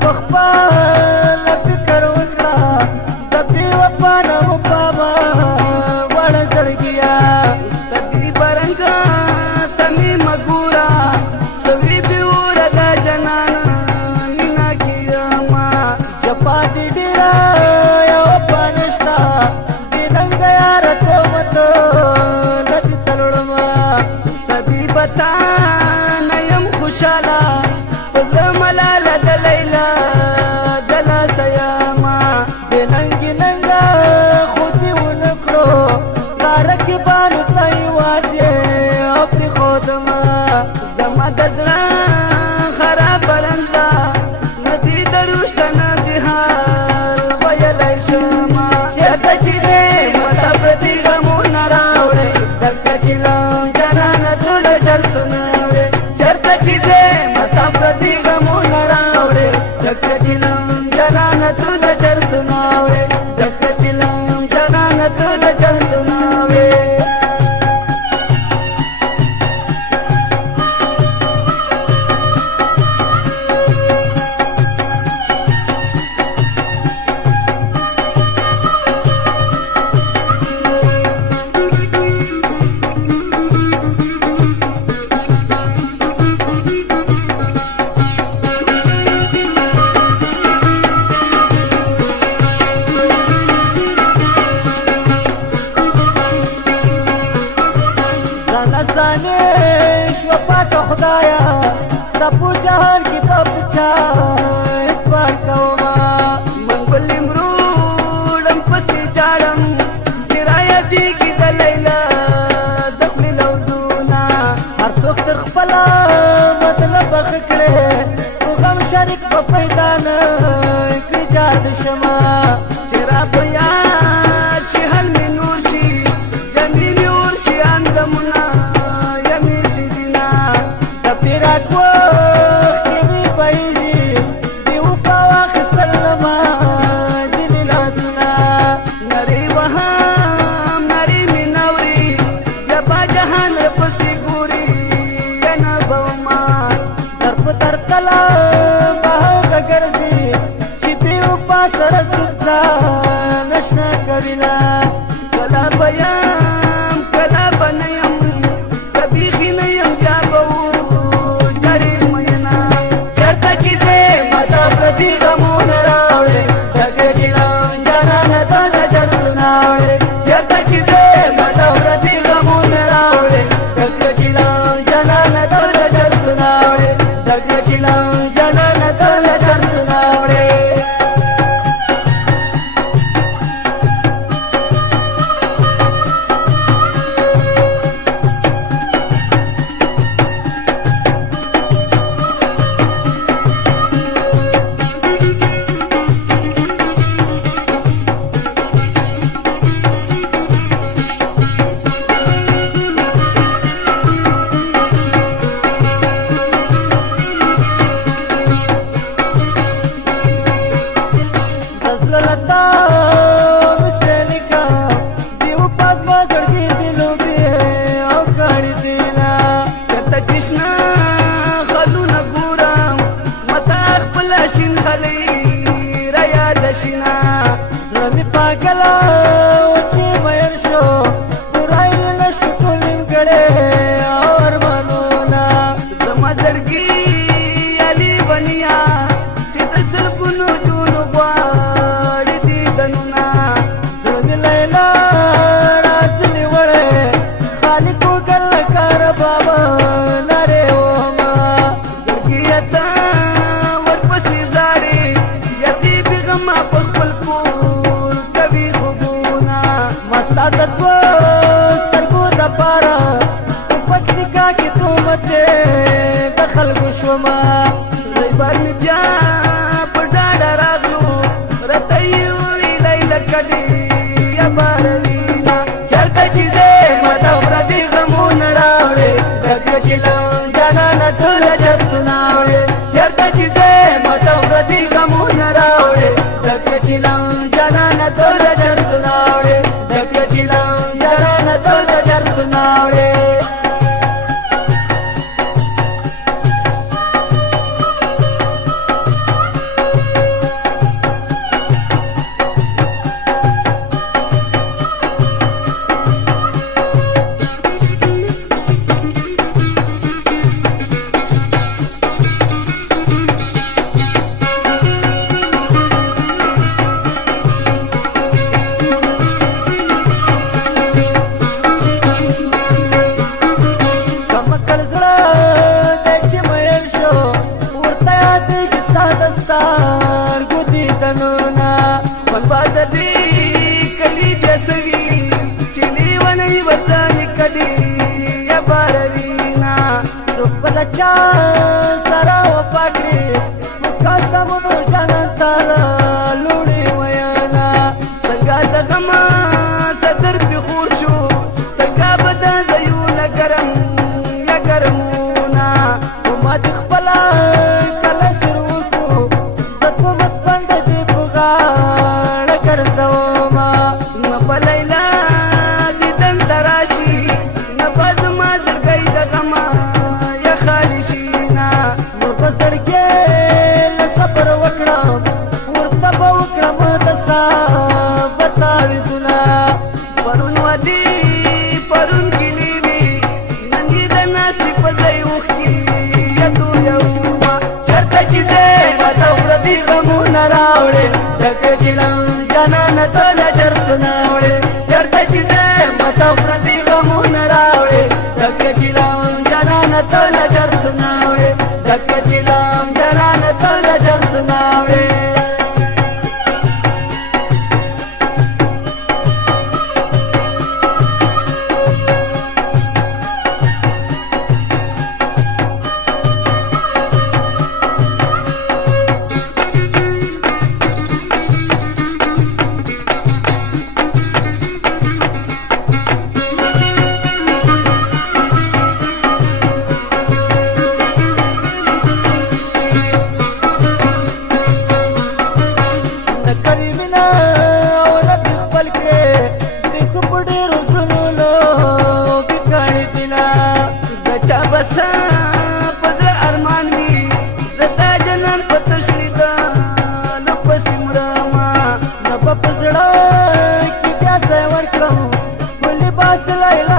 پخپل فکر وکړه د بې وفا نه مقامه وړ زړګیا تبي برنګا تمي مګورا سوي بيور د جنان مینا کیما جپا دې ډیرا یو پانشتا دې رنګ یار ته مت لګ تلړما تبي بتا نیم خوشاله په ملال د لیلا دلا سیاما دې ننګ ننګ خودي ونکړو لار کې بال تای واځي او په خودما زما د زړه خراب رنګا ندی دروشت ندی حال ویلای شما چرته چې دې متا پرتی غمون راوړې دکه چې لون جنان ټول چل سناوړې چرته چې دې متا پرتی غمون راوړې دکه چې لون جنان ټول چل سناوړې دکه چې لون جنان ټول چل سناوړې زانه شو پاک خدایا سپو جهان کی پپچا اتوار کوما منګل امروړم پسې جاړم ګرایا دیږي د لیلا دخل لوزونا هر څوک تر خپل مطلب خکړې او غم شریک په پیدا نه کړی جاد شما چرا بیا شي هل می نور شي جنې می ور شي اندمنا یمي سیدنا د پیرا کو کې وی پېږي دیو په واخستل ما دین لاسنا نری وهم نری می نوري جبا جهان پسې ګوري ینه بوما درپ تر تلا بهغه ګرځي چې دیو په سر څوکا نشنا کویلا کلا بیام کلا بنیم کبھی خینیم جابو جاری مینا چرتا چې دې متا پرتی غمون راوړې دګه چلام جانان ته نظر سناوړې چرتا چې دې متا پرتی غمون راوړې دګه چلام جانان ته نظر سناوړې دګه چلام جانان ته نظر سناوړې لتا مسلیکا دیو پاس ما زړګي دلو به او کړي دینا کته جشنا خلونه ګورم متا خپل شین خلی را یاد شینا زمي پاګلا او چې مېر شو پورای نشو ټولنګړې اور منونا زما زړګي علي بنیا چې تسل ګونو جونو غواړي دي دنونا زمي لیلا راځنی وړې خالق ګل کار بابا نره وما زړګي اتا ورپسې ځاړي یدي بغما په خپل کور کوي خوبونه مستا دتو سترګو د پارا پکتیکا کې تو مته دخل ګشوما ریبار می بیا په ډاډه راغلو رته یو لیلا کډي یا باروینا چرته چې دې متا پردي غمون راوړې دغه چلون جانان ټول چر سناوړې چرته چې دې متا پردي غمون راوړې دغه چلون جانان ټول چر سناوړې دغه چلون جانان ټول چر سناوړې بچا سره وپاکړي قسمونو جنتر لوړي وینا څنګه د غم صدر په خور شو څنګه بد زيو لګرم یا ګرمونا ما د خپل کله سرور کو د کومت بند دی بغاړ ګرځوما نه بلیلا دیدن تراشي نه بد ما زړګي د غم یا خالشینا نو بسړګې له صبر وکړم ورته به وکړم د بتاوي زنا پرون ودی پرون کلی وی نن دې د ناستې په ځای وختي یادو یوما چرته چې دې ماته ورځي غمونه راوړې ډکه چلم جانان ته نظر سناوړې چرته چې دې ماته ورځي غمونه راوړې ډکه چلم جانان ته نظر سناوړې ډکه چلم جانان ته نظر سناوړې پدر ارمان وی زتا جنان پتشلی دا لپس مرما نبا پزړه کې بیا ځای ورکړم ولې باس لیلا